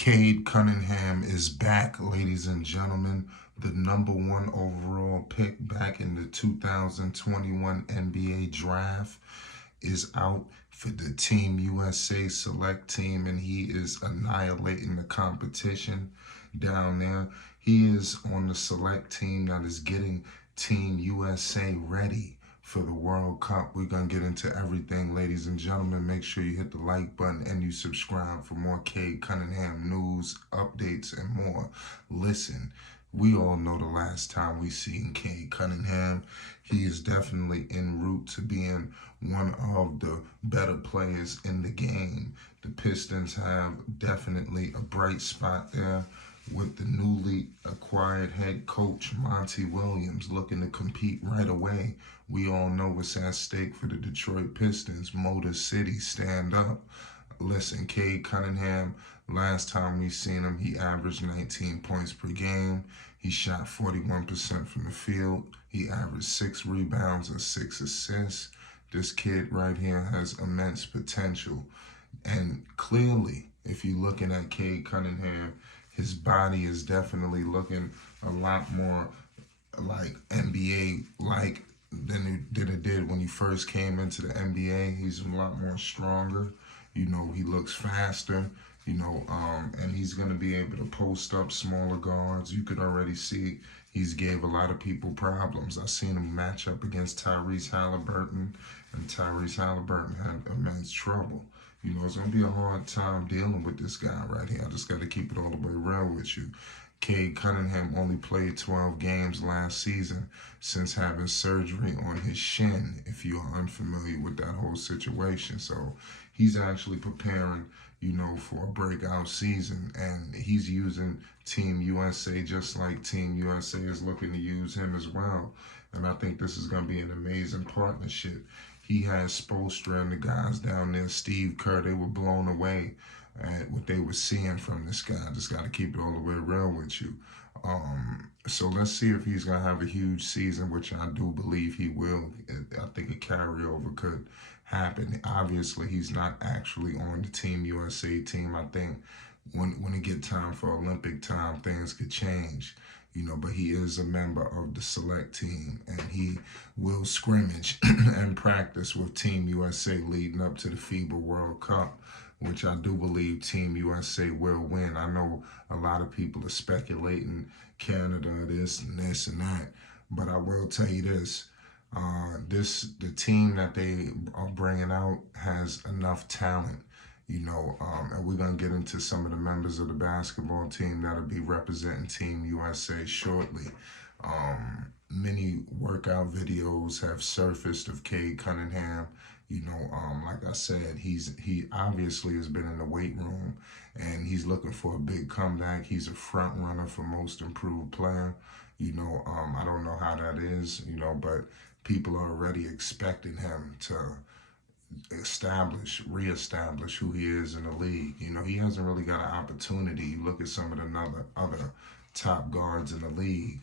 Cade Cunningham is back, ladies and gentlemen. The #1 overall pick back in the 2021 NBA draft is out for the Team USA select team, and he is annihilating the competition down there. He is on the select team that is getting Team USA ready for the World Cup. We're going to get into everything, ladies and gentlemen. Make sure you hit the like button and you subscribe for more Cade Cunningham news, updates, and more. Listen, we all know the last time we seen Cade Cunningham. He is definitely en route to being one of the better players in the game. The Pistons have definitely a bright spot there with the newly acquired head coach Monty Williams looking to compete right away. We all know what's at stake for the Detroit Pistons. Motor City, stand up. Listen, Cade Cunningham, last time we seen him, he averaged 19 points per game. He shot 41% from the field. He averaged 6 rebounds and 6 assists. This kid right here has immense potential. And clearly, if you're looking at Cade Cunningham, his body is definitely looking a lot more like NBA-like than it did when he first came into the NBA. He's a lot more stronger. You know, he looks faster. And he's going to be able to post up smaller guards. You could already see he's gave a lot of people problems. I seen him match up against Tyrese Halliburton, and Tyrese Halliburton had immense trouble. It's going to be a hard time dealing with this guy right here. I just got to keep it all the way real with you. Cade Cunningham only played 12 games last season since having surgery on his shin, if you are unfamiliar with that whole situation. So he's actually preparing, for a breakout season, and he's using Team USA just like Team USA is looking to use him as well. And I think this is going to be an amazing partnership. He has Spoelstra and the guys down there, Steve Kerr, they were blown away at what they were seeing from this guy. I just got to keep it all the way real with you. So let's see if he's going to have a huge season, which I do believe he will. I think a carryover could happen. Obviously, he's not actually on the Team USA team. I think when it get time for Olympic time, things could change. But he is a member of the select team, and he will scrimmage and practice with Team USA leading up to the FIBA World Cup, which I do believe Team USA will win. I know a lot of people are speculating Canada, this and this and that, but I will tell you this. The team that they are bringing out has enough talent, and we're going to get into some of the members of the basketball team that'll be representing Team USA shortly. Many workout videos have surfaced of Cade Cunningham. Like I said, he obviously has been in the weight room, and he's looking for a big comeback. He's a front runner for most improved player. I don't know how that is, but people are already expecting him to reestablish who he is in the league. He hasn't really got an opportunity. You look at some of the other top guards in the league,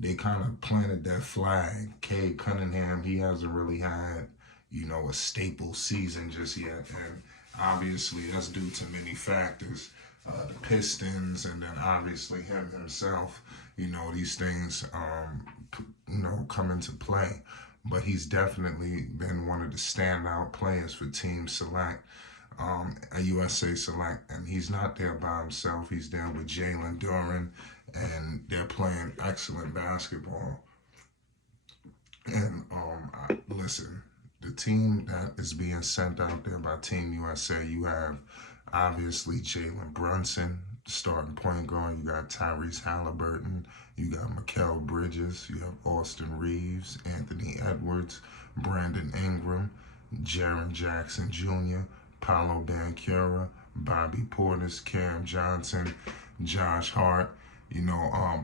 they kind of planted that flag. Cade Cunningham, he hasn't really had, a staple season just yet. And obviously that's due to many factors. The Pistons, and then obviously him himself, these things, come into play. But he's definitely been one of the standout players for Team Select, a USA Select. And he's not there by himself. He's there with Jalen Duren, and they're playing excellent basketball. And listen, the team that is being sent out there by Team USA, you have obviously Jalen Brunson, starting point guard. You got Tyrese Halliburton. You got Mikal Bridges. You have Austin Reeves, Anthony Edwards, Brandon Ingram, Jaren Jackson Jr., Paolo Banchero, Bobby Portis, Cam Johnson, Josh Hart.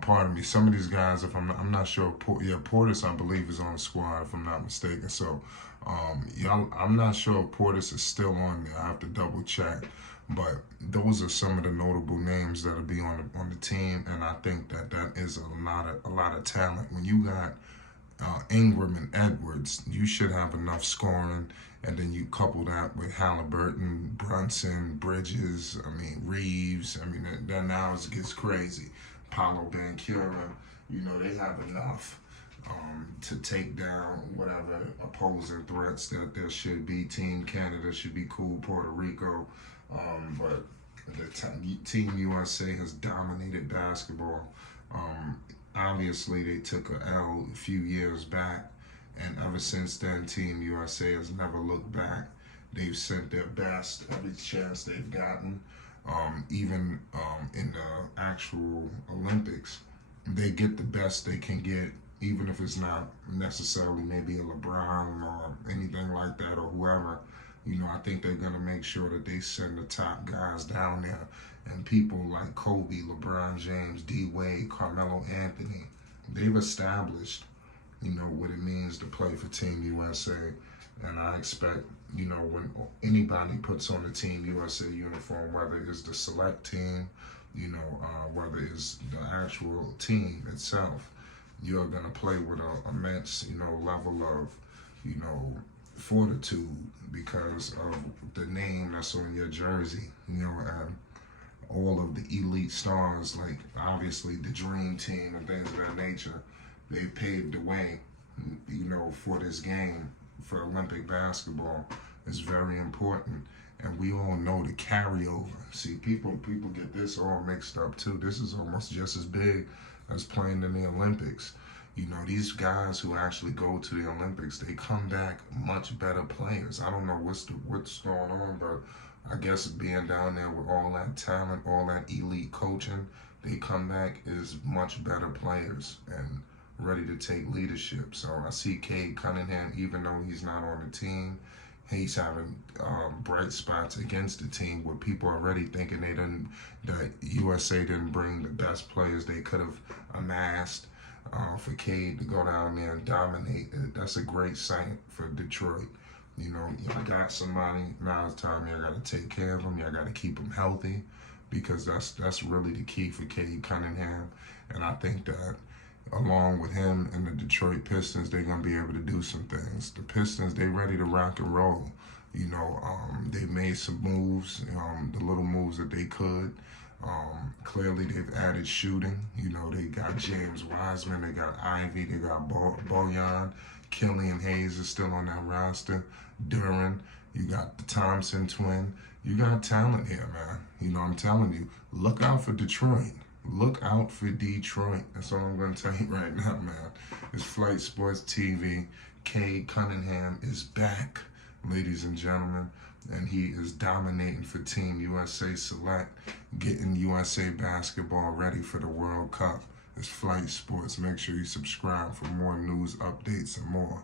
Pardon me. Some of these guys, if I'm not sure. Portis, I believe, is on the squad, if I'm not mistaken. So, I'm not sure if Portis is still on there. I have to double check. But those are some of the notable names that'll be on the team, and I think that is a lot of talent. When you got Ingram and Edwards, you should have enough scoring. And then you couple that with Halliburton, Brunson, Bridges, Reeves. Then now it gets crazy. Paulo Banchero, they have enough to take down whatever opposing threats that there should be. Team Canada should be cool, Puerto Rico. But Team USA has dominated basketball. Obviously, they took a L a few years back, and ever since then, Team USA has never looked back. They've sent their best every chance they've gotten. Even in the actual Olympics, they get the best they can get, even if it's not necessarily maybe a LeBron or anything like that or whoever. I think they're going to make sure that they send the top guys down there. And people like Kobe, LeBron James, D. Wade, Carmelo Anthony, they've established, what it means to play for Team USA. And I expect, when anybody puts on the Team USA uniform, whether it's the select team, whether it's the actual team itself, you're going to play with an immense, level of, fortitude because of the name that's on your jersey, and all of the elite stars, like obviously the Dream Team and things of that nature, they paved the way, for this game, for Olympic basketball. Is very important. And we all know the carryover. See, people get this all mixed up too. This is almost just as big as playing in the Olympics. These guys who actually go to the Olympics, they come back much better players. I don't know what's going on, but I guess being down there with all that talent, all that elite coaching, they come back as much better players and ready to take leadership. So I see Cade Cunningham, even though he's not on the team, he's having bright spots against the team where people are already thinking that USA didn't bring the best players they could have amassed. For Cade to go down there and dominate, that's a great sight for Detroit. Y'all got somebody, now it's time y'all got to take care of them. Y'all got to keep them healthy because that's really the key for Cade Cunningham. And I think that along with him and the Detroit Pistons, they're going to be able to do some things. The Pistons, they ready to rock and roll. They made some moves, the little moves that they could. Clearly, they've added shooting. They got James Wiseman, they got Ivy, they got Bojan. Killian Hayes is still on that roster. Duran, you got the Thompson twin. You got talent here, man. I'm telling you, look out for Detroit. Look out for Detroit. That's all I'm going to tell you right now, man. It's Flight Sports TV. Cade Cunningham is back, ladies and gentlemen, and he is dominating for Team USA Select, getting USA basketball ready for the World Cup. It's Flight Sports. Make sure you subscribe for more news, updates, and more.